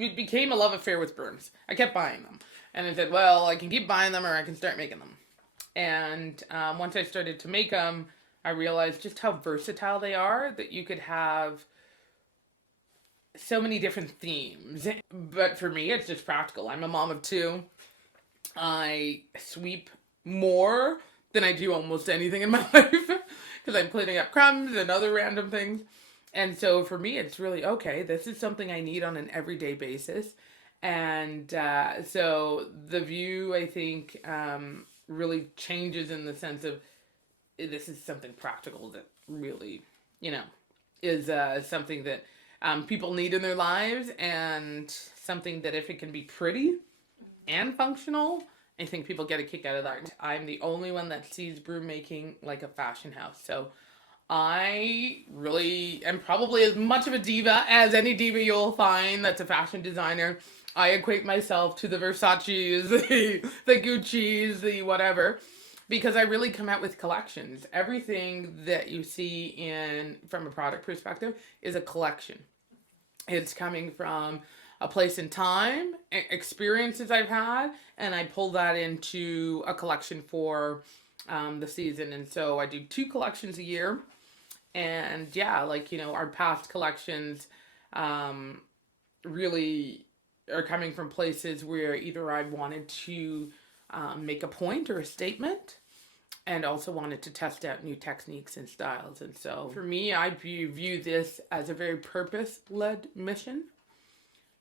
it became a love affair with brooms. I kept buying them. And I said, well, I can keep buying them or I can start making them. And once I started to make them, I realized just how versatile they are, that you could have so many different themes. But for me, it's just practical. I'm a mom of two. I sweep more than I do almost anything in my life because I'm cleaning up crumbs and other random things. And so for me, it's really okay. This is something I need on an everyday basis. And so the view, I think, really changes in the sense of this is something practical that really, you know, is something that people need in their lives, and something that if it can be pretty and functional, I think people get a kick out of that. I'm the only one that sees broom making like a fashion house. So I really am probably as much of a diva as any diva you'll find that's a fashion designer. I equate myself to the Versace's, the Gucci's, the whatever, because I really come out with collections. Everything that you see in from a product perspective is a collection. It's coming from a place in time, experiences I've had, and I pull that into a collection for the season. And so I do 2 collections a year. And yeah, like, our past collections really are coming from places where either I wanted to make a point or a statement, and also wanted to test out new techniques and styles. And so for me, I view this as a very purpose-led mission.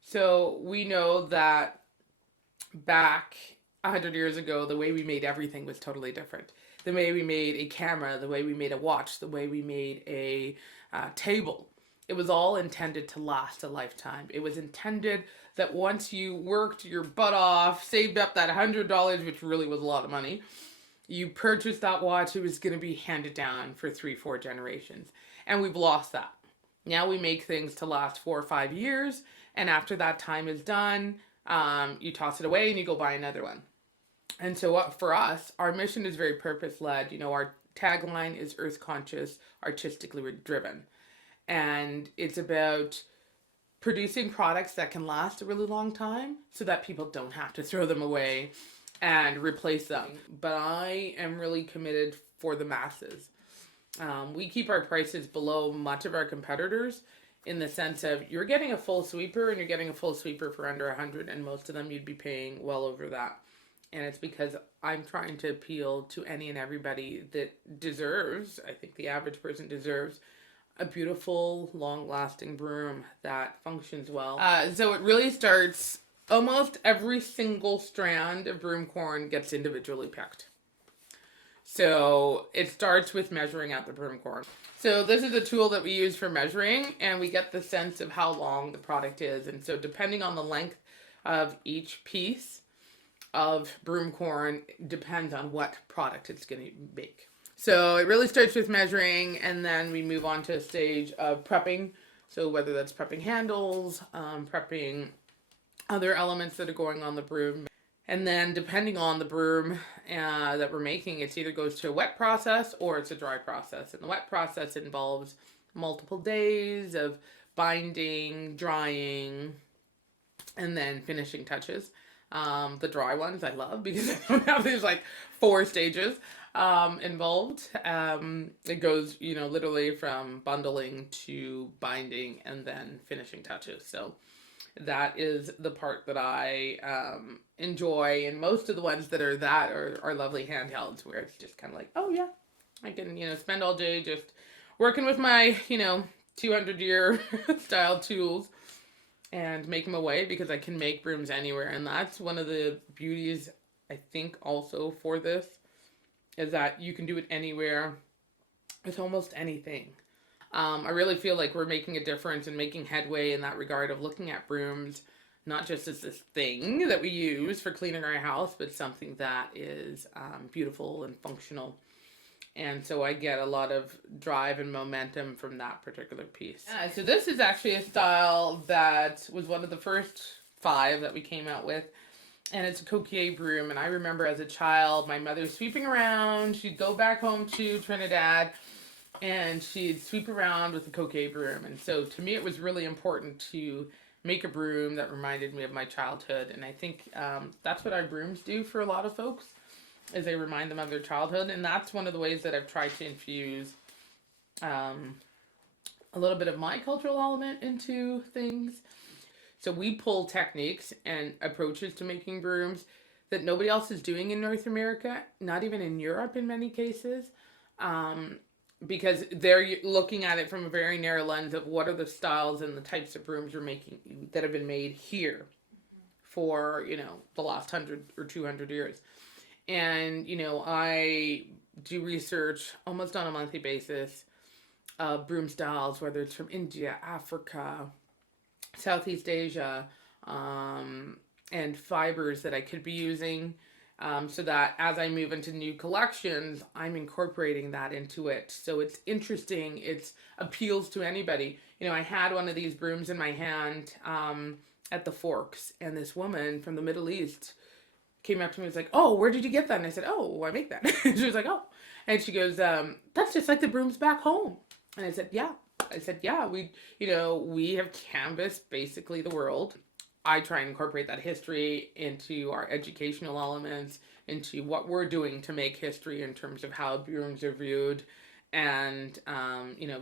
So we know that back 100 years ago, the way we made everything was totally different. The way we made a camera, the way we made a watch, the way we made a table. It was all intended to last a lifetime. It was intended that once you worked your butt off, saved up that $100, which really was a lot of money, you purchased that watch, it was going to be handed down for 3-4 generations. And we've lost that. Now we make things to last 4 or 5 years, and after that time is done, you toss it away and you go buy another one. And so for us, our mission is very purpose-led. Our tagline is earth conscious, artistically driven. And it's about producing products that can last a really long time so that people don't have to throw them away and replace them. But I am really committed for the masses. We keep our prices below much of our competitors, in the sense of you're getting a full sweeper, and you're getting a full sweeper for under $100, and most of them you'd be paying well over that. And it's because I'm trying to appeal to any and everybody that deserves, I think the average person deserves, a beautiful, long-lasting broom that functions well. So it really starts, almost every single strand of broom corn gets individually picked. So it starts with measuring out the broom corn. So this is a tool that we use for measuring, and we get the sense of how long the product is. And so depending on the length of each piece of broom corn depends on what product it's going to make. So it really starts with measuring, and then we move on to a stage of prepping. So whether that's prepping handles, prepping other elements that are going on the broom. And then depending on the broom that we're making, it either goes to a wet process or it's a dry process. And the wet process involves multiple days of binding, drying, and then finishing touches. The dry ones I love because I don't have these 4 stages involved. It goes, literally from bundling to binding and then finishing touches. So that is the part that I enjoy, and most of the ones that are lovely handhelds, where it's just kind of like, oh yeah, I can spend all day just working with my 200-year style tools and make them away, because I can make brooms anywhere. And that's one of the beauties, I think, also for this, is that you can do it anywhere with almost anything. I really feel like we're making a difference and making headway in that regard of looking at brooms not just as this thing that we use for cleaning our house, but something that is beautiful and functional. And so I get a lot of drive and momentum from that particular piece. So this is actually a style that was one of the first 5 that we came out with. And it's a coquille broom. And I remember as a child, my mother sweeping around. She'd go back home to Trinidad, and she'd sweep around with a coquille broom. And so to me, it was really important to make a broom that reminded me of my childhood. And I think that's what our brooms do for a lot of folks, is they remind them of their childhood. And that's one of the ways that I've tried to infuse a little bit of my cultural element into things. So we pull techniques and approaches to making brooms that nobody else is doing in North America, not even in Europe in many cases, because they're looking at it from a very narrow lens of what are the styles and the types of brooms you're making that have been made here for, the last 100 or 200 years. And, I do research almost on a monthly basis, broom styles, whether it's from India, Africa, Southeast Asia, and fibers that I could be using, so that as I move into new collections, I'm incorporating that into it. So it's interesting. It appeals to anybody. I had one of these brooms in my hand at the Forks, and this woman from the Middle East came up to me and was like, "Oh, where did you get that?" And I said, "Oh, I make that." She was like, "Oh." And she goes, "That's just like the brooms back home." And I said, "Yeah." I said, "Yeah, we have canvassed basically the world." I try and incorporate that history into our educational elements, into what we're doing to make history in terms of how brooms are viewed, and,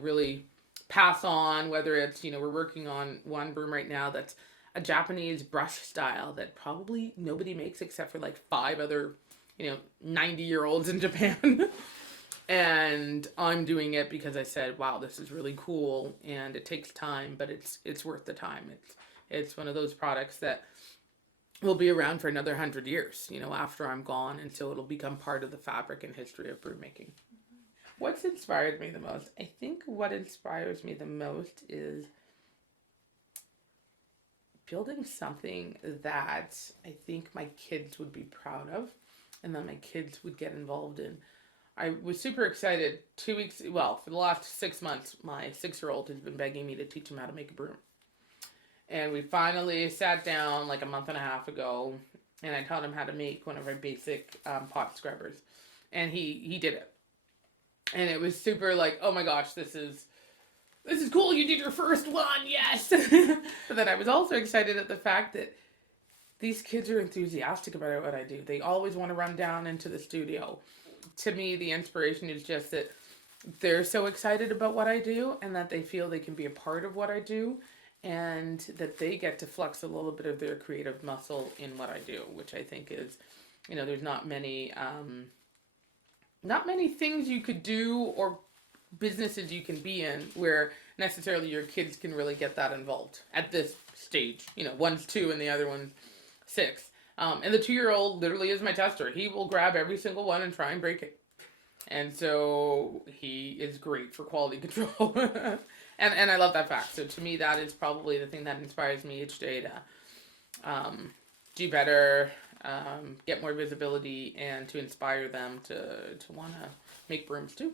really pass on, whether it's, we're working on one broom right now that's a Japanese brush style that probably nobody makes except for like 5 other, 90-year-olds in Japan. And I'm doing it because I said, wow, this is really cool, and it takes time, but it's worth the time. It's one of those products that will be around for another 100 years, after I'm gone, and so it'll become part of the fabric and history of broom making. What's inspired me the most? I think what inspires me the most is building something that I think my kids would be proud of, and that my kids would get involved in. I was super excited 2 weeks, for the last 6 months, my 6-year-old has been begging me to teach him how to make a broom. And we finally sat down like a month and a half ago, and I taught him how to make one of our basic pot scrubbers. And he did it. And it was super like, oh my gosh, this is cool, you did your first one, yes! But then I was also excited at the fact that these kids are enthusiastic about what I do. They always want to run down into the studio. To me, the inspiration is just that they're so excited about what I do, and that they feel they can be a part of what I do, and that they get to flex a little bit of their creative muscle in what I do, which I think is, there's not many things you could do or businesses you can be in where necessarily your kids can really get that involved at this stage. One's 2 and the other one's 6. And the 2-year-old literally is my tester. He will grab every single one and try and break it. And so he is great for quality control. and I love that fact. So to me, that is probably the thing that inspires me each day to do better, get more visibility, and to inspire them to want to make brooms too.